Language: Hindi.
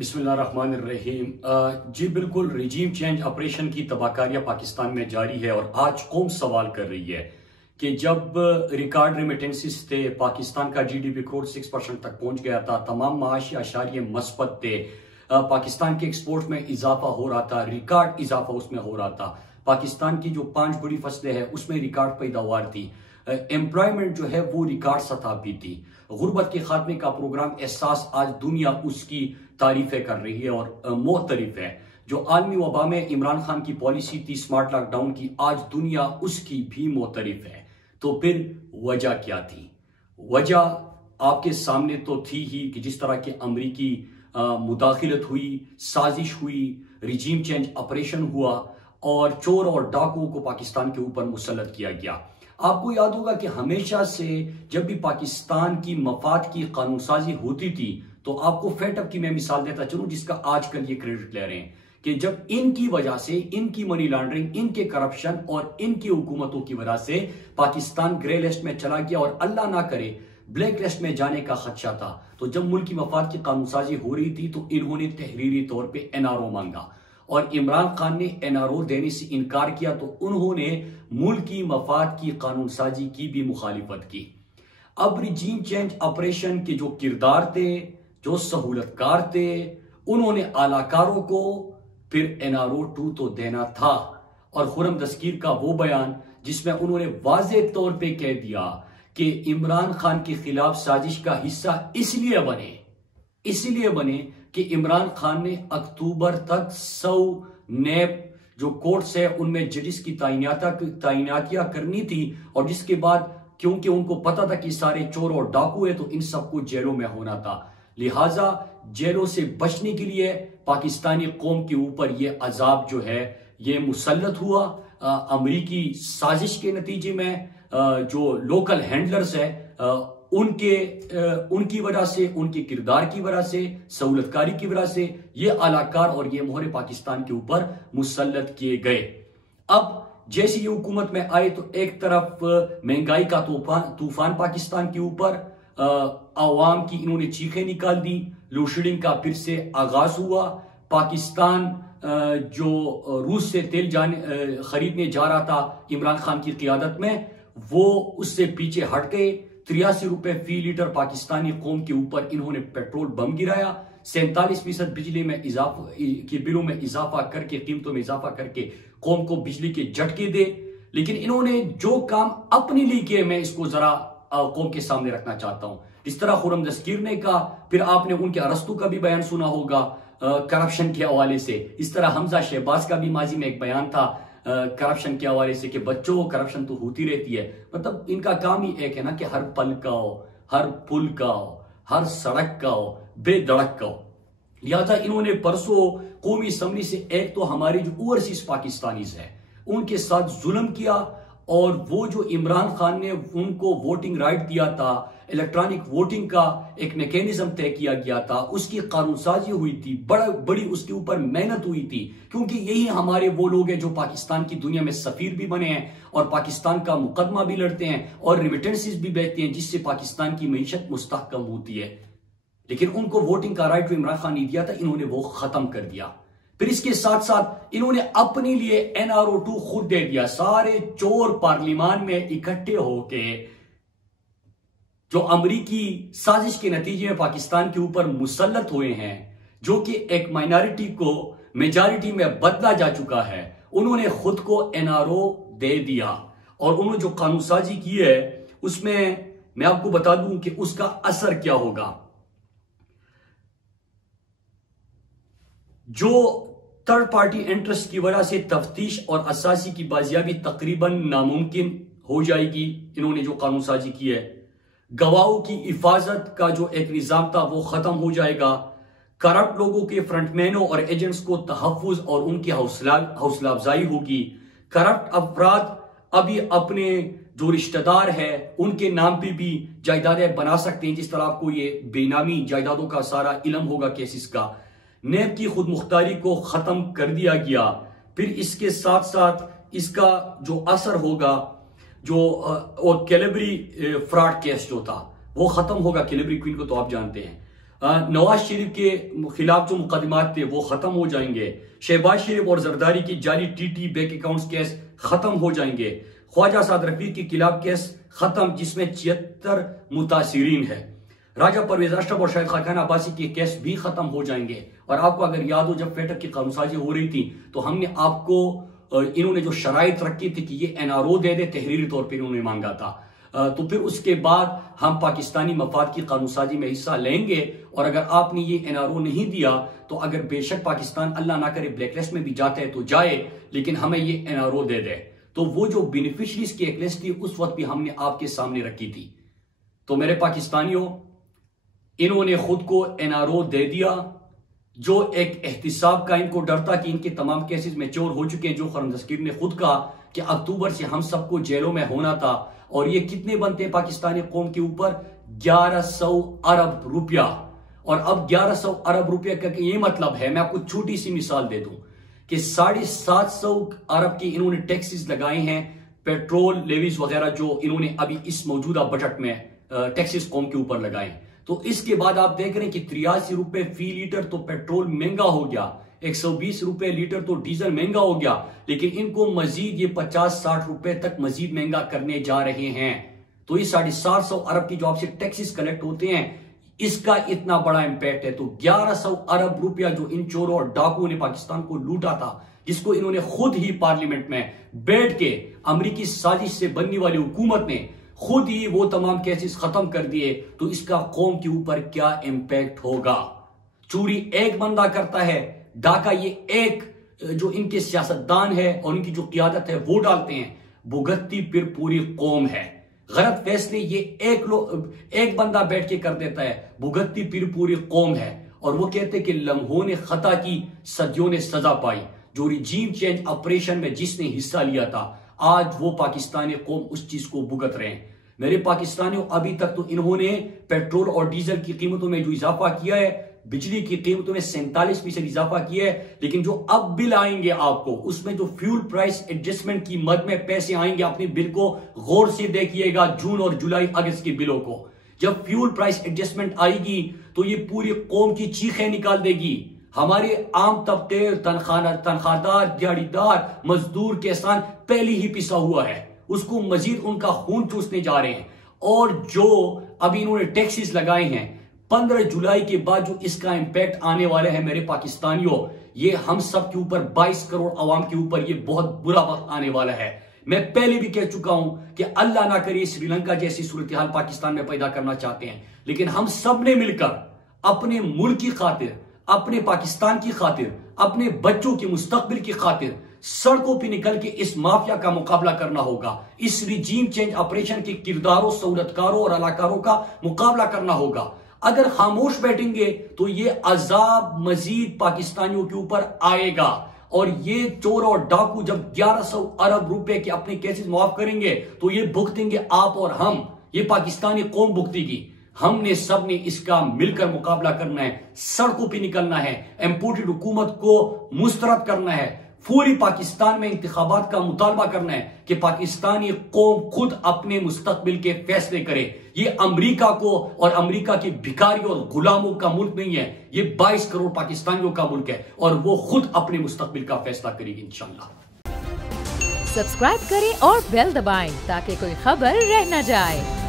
बिस्मिल्लाहिर्रहमानिर्रहीम। जी बिल्कुल, रिजीम चेंज ऑपरेशन की तबाहकारियां पाकिस्तान में जारी है और आज कौम सवाल कर रही है कि जब रिकॉर्ड रेमिटेंसेस थे, पाकिस्तान का जीडीपी ग्रोथ 6% तक पहुंच गया था, तमाम माशी आशारिये मस्बत थे, पाकिस्तान के एक्सपोर्ट में इजाफा हो रहा था, रिकॉर्ड इजाफा उसमें हो रहा था, पाकिस्तान की जो 5 बड़ी फसलें हैं उसमें रिकॉर्ड पैदावार थी, एम्प्लॉयमेंट जो है वो रिकॉर्ड सतह भी थी, गुर्बत के खात्मे का प्रोग्राम एहसास आज दुनिया उसकी तारीफें कर रही है और मोहतरिफ है। जो आलमी वबा में इमरान खान की पॉलिसी थी स्मार्ट लॉकडाउन की, आज दुनिया उसकी भी मोहतरिफ है। तो फिर वजह क्या थी? वजह आपके सामने तो थी ही कि जिस तरह के अमरीकी मुदाखिलत हुई, साजिश हुई, रिजीम चेंज ऑपरेशन हुआ और चोर और डाकुओं को पाकिस्तान के ऊपर मुसल्लत किया गया। आपको याद होगा कि हमेशा से जब भी पाकिस्तान की मफाद की कानून साजी होती थी तो आपको फेटअप की मैं मिसाल देता चलूं, जिसका आजकल ये क्रेडिट ले रहे हैं कि जब इनकी वजह से, इनकी मनी लॉन्ड्रिंग, इनके करप्शन और इनकी हुकूमतों की वजह से पाकिस्तान ग्रे लिस्ट में चला गया और अल्लाह ना करे ब्लैक लिस्ट में जाने का खदशा था, तो जब मुल्क की मफाद की कानूनसाजी हो रही थी तो इन्होंने तहरीरी तौर पर एनआरओ मांगा और इमरान खान ने एनआरओ देने से इनकार किया तो उन्होंने मुल्क की मफाद की कानूनसाजी की भी मुखालिफत की। अब रिजीम चेंज ऑपरेशन के जो किरदार थे, जो सहूलतकार थे, उन्होंने आलाकारों को फिर एनआरओ 2 तो देना था और खुर्रम दस्तगीर का वो बयान जिसमें उन्होंने वाज़े तौर पे कह दिया कि इमरान खान के खिलाफ साजिश का हिस्सा इसलिए बने कि इमरान खान ने अक्टूबर तक 100 नैब जो कोर्ट्स है उनमें जजिस की तैनातियां करनी थी और जिसके बाद क्योंकि उनको पता था कि सारे चोर और डाकू है तो इन सबको जेलों में होना था, लिहाजा जेलों से बचने के लिए पाकिस्तानी कौम के ऊपर ये अजाब जो है ये मुसल्लत हुआ। अमरीकी साजिश के नतीजे में जो लोकल हैंडलर्स है उनकी वजह से, उनके किरदार की वजह से, सहूलतकारी की वजह से ये आलाकार और ये मोहरे पाकिस्तान के ऊपर मुसल्लत किए गए। अब जैसे ये हुकूमत में आए तो एक तरफ महंगाई का तूफान पाकिस्तान के ऊपर, आवाम की इन्होंने चीखें निकाल दी, लोडशेडिंग का फिर से आगाज हुआ, पाकिस्तान जो रूस से तेल खरीदने जा रहा था इमरान खान की क़ियादत में, वो उससे पीछे हट गए। 83 रुपए फी लीटर पाकिस्तानी कौम के ऊपर इन्होंने पेट्रोल बम गिराया, 47% बिजली में इजाफा के बिलों में इजाफा करके, कीमतों में इजाफा करके कौम को बिजली के झटके दे। लेकिन इन्होंने जो काम अपने लिए किए, मैं इसको जरा कौम के सामने रखना चाहता हूं। इस तरह खुर्रम दस्तगीर ने कहा, फिर आपने उनके अरस्तु का भी बयान सुना होगा करप्शन के हवाले से। इस तरह हमजा शहबाज का भी माजी में एक बयान था करप्शन के हवाले से कि बच्चों करप्शन तो होती रहती है। मतलब इनका काम ही एक है ना कि हर पल का हो, हर पुल का हो, हर सड़क का हो, बेधड़क का हो। लिहाजा इन्होंने परसों कौमी असम्बली से एक तो हमारे जो ओवरसीज पाकिस्तानीज है उनके साथ जुल्म किया और वो जो इमरान खान ने उनको वोटिंग राइट दिया था, इलेक्ट्रॉनिक वोटिंग का एक मैकेनिज्म तय किया गया था, उसकी कानूनसाजी हुई थी, बड़ी उसके ऊपर मेहनत हुई थी, क्योंकि यही हमारे वो लोग हैं जो पाकिस्तान की दुनिया में सफीर भी बने हैं और पाकिस्तान का मुकदमा भी लड़ते हैं और रिमिटेंसेस भी भेजते हैं, जिससे पाकिस्तान की मईशत मुस्तहकम होती है। लेकिन उनको वोटिंग का राइट जो इमरान खान ने दिया था, इन्होंने वो खत्म कर दिया। फिर इसके साथ साथ इन्होंने अपने लिए एनआरओ 2 खुद दे दिया। सारे चोर पार्लियामान में इकट्ठे होके जो अमरीकी साजिश के नतीजे में पाकिस्तान के ऊपर मुसल्लत हुए हैं, जो कि एक माइनॉरिटी को मेजॉरिटी में बदला जा चुका है, उन्होंने खुद को एनआरओ दे दिया और उन्होंने जो कानूनसाजी की है उसमें मैं आपको बता दूं कि उसका असर क्या होगा। जो थर्ड पार्टी इंटरेस्ट की वजह से तफ्तीश और असासी की बाजियाबी तकरीबन नामुमकिन हो जाएगी, इन्होंने जो कानूनसाजी की है, गवाहों की हिफाजत का जो एक निजाम था वो खत्म हो जाएगा, करप्ट लोगों के फ्रंटमैनों और एजेंट्स को तहफ्फुज और उनकी हौसला अफजाई होगी, करप्ट अफराद अभी अपने जो रिश्तेदार है उनके नाम पे भी जायदादें बना सकते हैं, जिस तरह आपको ये बेनामी जायदादों का सारा इल्म होगा केसेस का। नेब की खुद मुख्तारी को खत्म कर दिया गया। फिर इसके साथ साथ इसका जो असर होगा, जो और कैलेबरी फ्रॉड केस जो था वो खत्म होगा। कैलेबरी क्वीन को तो आप जानते हैं। नवाज शरीफ के खिलाफ जो मुकदमात थे वो खत्म हो जाएंगे। शहबाज शरीफ और जरदारी की जाली टीटी बैंक अकाउंट्स केस खत्म हो जाएंगे। ख्वाजा साद रफीक के खिलाफ केस खत्म जिसमें 76 मुतासिरीन है। राजा परवेज अशरफ और शाहिद खान अब्बासी के केस भी खत्म हो जाएंगे। और आपको अगर याद हो, जब फेटक की कानूनसाजी हो रही थी तो हमने आपको इन्होंने जो शराइत रखी थी कि ये एनआरओ दे दे, तहरीरी तौर पर इन्होंने मांगा था। तो फिर उसके बाद हम पाकिस्तानी मफाद की कानूनसाजी में हिस्सा लेंगे। और अगर आपने ये एनआरओ नहीं दिया तो अगर बेशक पाकिस्तान अल्लाह ना करे ब्लैकलिस्ट में भी जाता है तो जाए, लेकिन हमें ये एनआरओ दे दे। तो वो जो बेनिफिशरीज की एक लिस्ट थी उस वक्त भी हमने आपके सामने रखी थी। तो मेरे पाकिस्तानियों, इन्होंने खुद को एनआरओ दे दिया। जो एक एहतिसाब का इनको डर था कि इनके तमाम केसेस मैच्योर हो चुके हैं, जो खरम दस्तगीर ने खुद कहा कि अक्टूबर से हम सबको जेलों में होना था। और ये कितने बनते हैं पाकिस्तानी कौम के ऊपर? 1100 अरब रुपया। और अब 1100 अरब रुपया का ये मतलब है, मैं आपको छोटी सी मिसाल दे दूं कि 750 अरब के इन्होंने टैक्सेस लगाए हैं, पेट्रोल लेवीज वगैरह जो इन्होंने अभी इस मौजूदा बजट में टैक्सेस कौम के ऊपर लगाए। तो इसके बाद आप देख रहे हैं कि 83 रुपए फी लीटर तो पेट्रोल महंगा हो गया, 120 रुपए लीटर तो डीजल महंगा हो गया, लेकिन इनको मजीद ये 50-60 रुपए तक मजीद महंगा करने जा रहे हैं। तो ये 750 अरब की जो आपसे टैक्सेस कलेक्ट होते हैं, इसका इतना बड़ा इंपैक्ट है। तो 1100 अरब रुपया जो इन चोरों और डाकुओं ने पाकिस्तान को लूटा था, जिसको इन्होंने खुद ही पार्लियामेंट में बैठ के अमरीकी साजिश से बनने वाली हुकूमत ने खुद ही वो तमाम केसेस खत्म कर दिए, तो इसका कौम के ऊपर क्या इंपैक्ट होगा? चोरी एक बंदा करता है, डाका ये एक जो इनके सियासतदान है और इनकी जो क़ियादत है वो डालते हैं, भुगतती फिर पूरी कौम है। गलत फैसले ये एक बंदा बैठ के कर देता है, भुगतती फिर पूरी कौम है। और वो कहते हैं कि लम्हों ने खता की, सदियों ने सजा पाई। जो रिजीम चेंज ऑपरेशन में जिसने हिस्सा लिया था, आज वो पाकिस्तानी कौम उस चीज को भुगत रहे हैं। मेरे पाकिस्तानियों, अभी तक तो इन्होंने पेट्रोल और डीजल की कीमतों में जो इजाफा किया है, बिजली की कीमतों में 47% इजाफा किया है, लेकिन जो अब बिल आएंगे आपको, उसमें जो फ्यूल प्राइस एडजस्टमेंट की मद में पैसे आएंगे, अपने बिल को गौर से देखिएगा, जून और जुलाई अगस्त के बिलों को। जब फ्यूल प्राइस एडजस्टमेंट आएगी तो ये पूरी कौम की चीखें निकाल देगी। हमारे आम तबके, तनख्वाहदार, दिहाड़ीदार, मजदूर, किसान पहले ही पिसा हुआ है, उसको मजीद उनका खून चूसने जा रहे हैं। और जो अभी इन्होंने टैक्सेस लगाए हैं, 15 जुलाई के बाद जो इसका इंपैक्ट आने वाला है मेरे पाकिस्तानियों, ये हम सब के ऊपर, 22 करोड़ अवाम के ऊपर ये बहुत बुरा वक्त आने वाला है। मैं पहले भी कह चुका हूं कि अल्लाह ना करे श्रीलंका जैसी सूरत हाल पाकिस्तान में पैदा करना चाहते हैं, लेकिन हम सब ने मिलकर अपने मुल्क की खातिर, अपने पाकिस्तान की खातिर, अपने बच्चों के मुस्तकबिल की खातिर सड़कों पर निकल के इस माफिया का मुकाबला करना होगा। इस रिजीम चेंज ऑपरेशन के किरदारों, सहूलतकारों और अलाकारों का मुकाबला करना होगा। अगर खामोश बैठेंगे तो ये अजाब मजीद पाकिस्तानियों के ऊपर आएगा। और ये चोर और डाकू जब 1100 अरब रुपए के अपने केसेस माफ करेंगे तो ये भुगतेंगे आप और हम, ये पाकिस्तानी कौम भुगतेगी। हमने सब ने इसका मिलकर मुकाबला करना है, सड़कों पे निकलना है, इंपोर्टेड हुकूमत को मुस्तरद करना है, पूरी पाकिस्तान में इंतखाबात का मुतालबा करना है कि पाकिस्तानी कौम खुद अपने मुस्तकबिल के फैसले करे। ये अमेरिका को और अमेरिका के भिखारी और गुलामों का मुल्क नहीं है, ये 22 करोड़ पाकिस्तानियों का मुल्क है और वो खुद अपने मुस्तकबिल का फैसला करेगी इंशाअल्लाह। सब्सक्राइब करें और बेल दबाएं ताकि कोई खबर रह न जाए।